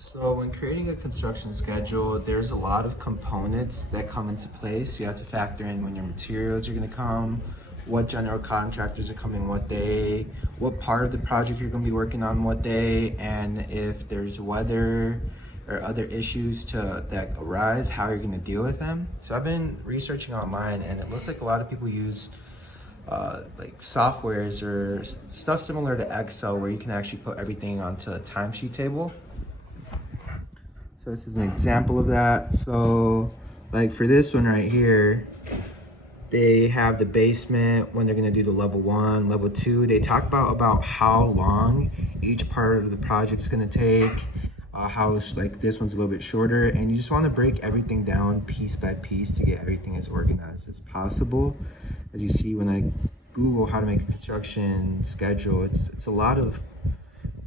So when creating a construction schedule, there's a lot of components that come into place. You have to factor in when your materials are going to come, what general contractors are coming what day, what part of the project you're going to be working on what day, and if there's weather or other issues that arise, how you're going to deal with them. So I've been researching online, and it looks like a lot of people use like softwares or stuff similar to Excel, where you can actually put everything onto a timesheet table. So this is an example of that. So like for this one right here, they have the basement, when they're gonna do the level 1, level 2. They talk about how long each part of the project's gonna take, how like this one's a little bit shorter, and you just wanna break everything down piece by piece to get everything as organized as possible. As you see, when I Google how to make a construction schedule, it's a lot of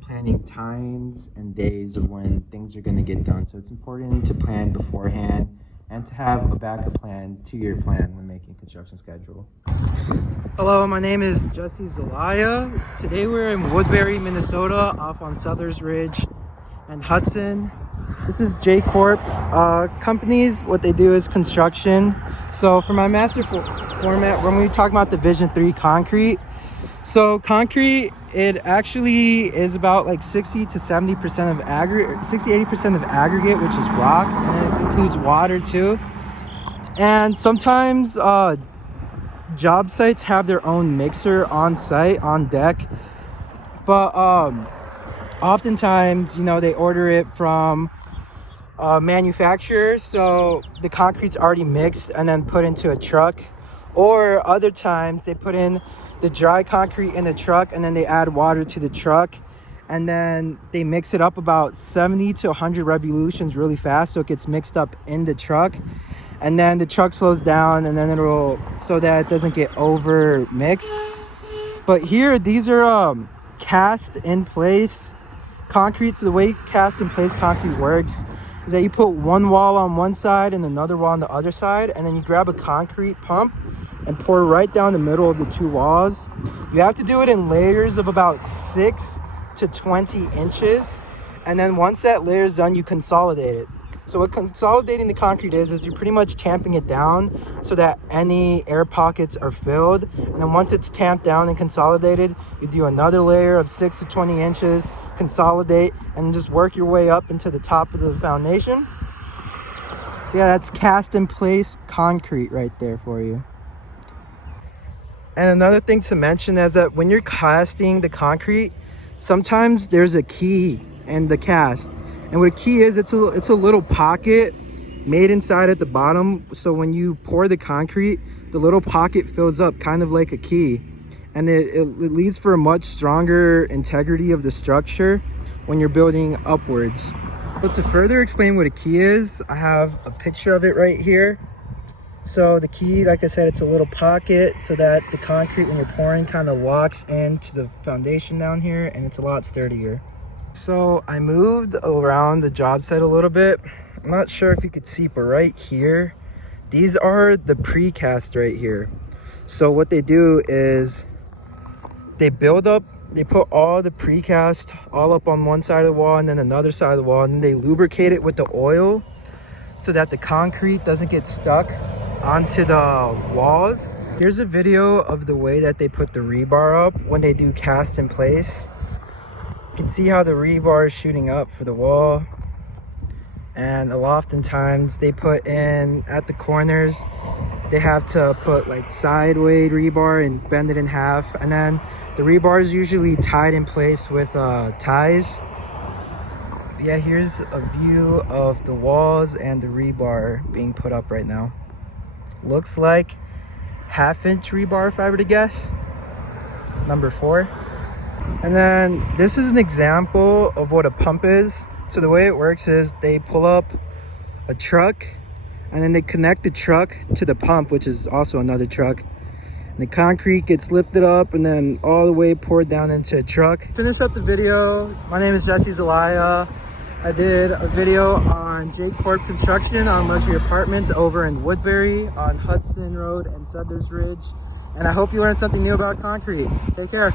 planning times and days of when things are going to get done. So it's important to plan beforehand and to have a backup plan to your plan when making a construction schedule. Hello, my name is Jesse Zelaya. Today we're in Woodbury, Minnesota, off on Southers Ridge and Hudson. This is J Corp. Companies, what they do is construction. So for my master format, when we talk about the Vision 3 concrete, so concrete, it actually is about like 60 to 70% of aggregate, 60-80% of aggregate, which is rock, and it includes water too. And sometimes job sites have their own mixer on site, on deck, but oftentimes, you know, they order it from manufacturer, so the concrete's already mixed and then put into a truck. Or other times they put in the dry concrete in the truck and then they add water to the truck, and then they mix it up about 70 to 100 revolutions really fast, so it gets mixed up in the truck, and then the truck slows down, and then it'll, so that it doesn't get over mixed. But here, these are cast in place concrete. So the way cast in place concrete works is that you put one wall on one side and another wall on the other side, and then you grab a concrete pump and pour right down the middle of the two walls. You have to do it in layers of about 6 to 20 inches. And then once that layer is done, you consolidate it. So what consolidating the concrete is you're pretty much tamping it down so that any air pockets are filled. And then once it's tamped down and consolidated, you do another layer of 6 to 20 inches, consolidate, and just work your way up into the top of the foundation. So yeah, that's cast in place concrete right there for you. And another thing to mention is that when you're casting the concrete, sometimes there's a key in the cast. And what a key is, it's a little pocket made inside at the bottom. So when you pour the concrete, the little pocket fills up kind of like a key. And it leads for a much stronger integrity of the structure when you're building upwards. So to further explain what a key is, I have a picture of it right here. So the key, like I said, it's a little pocket so that the concrete, when you're pouring, kind of locks into the foundation down here, and it's a lot sturdier. So I moved around the job site a little bit. I'm not sure if you could see, but right here, these are the precast right here. So what they do is they put all the precast all up on one side of the wall and then another side of the wall, and then they lubricate it with the oil so that the concrete doesn't get stuck onto the walls. Here's a video of the way that they put the rebar up when they do cast in place. You can see how the rebar is shooting up for the wall, and oftentimes they put in at the corners, they have to put like sideways rebar and bend it in half, and then the rebar is usually tied in place with ties. Yeah, here's a view of the walls and the rebar being put up right now. Looks like 1/2-inch rebar, if I were to guess, number 4. And then this is an example of what a pump is. So the way it works is they pull up a truck and then they connect the truck to the pump, which is also another truck. And the concrete gets lifted up and then all the way poured down into a truck. Finish up the video. My name is Jesse Zelaya. I did a video on J Corp Construction on luxury apartments over in Woodbury on Hudson Road and Southers Ridge. And I hope you learned something new about concrete. Take care.